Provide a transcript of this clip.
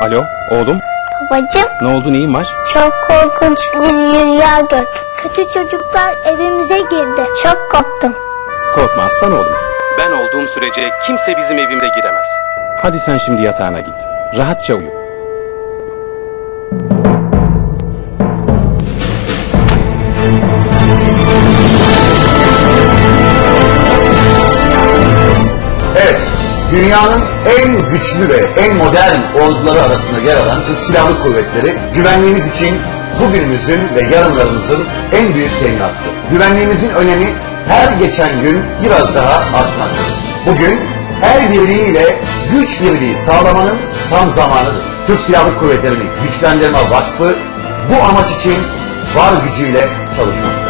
Alo oğlum Babacım ne oldu neyin var? çok korkunç bir rüya gördüm. Kötü çocuklar evimize girdi. Çok korktum. Korkma aslan oğlum. Ben olduğum sürece kimse bizim evimize giremez. Hadi sen şimdi yatağına git. Rahatça uyu. Dünyanın en güçlü ve en modern orduları arasında yer alan Türk Silahlı Kuvvetleri güvenliğimiz için bugünümüzün ve yarınlarımızın en büyük teminattır. Güvenliğimizin önemi her geçen gün biraz daha artmaktadır. Bugün her birliğiyle güç birliği sağlamanın tam zamanıdır. Türk Silahlı Kuvvetleri'ni güçlendirme vakfı bu amaç için var gücüyle çalışmaktadır.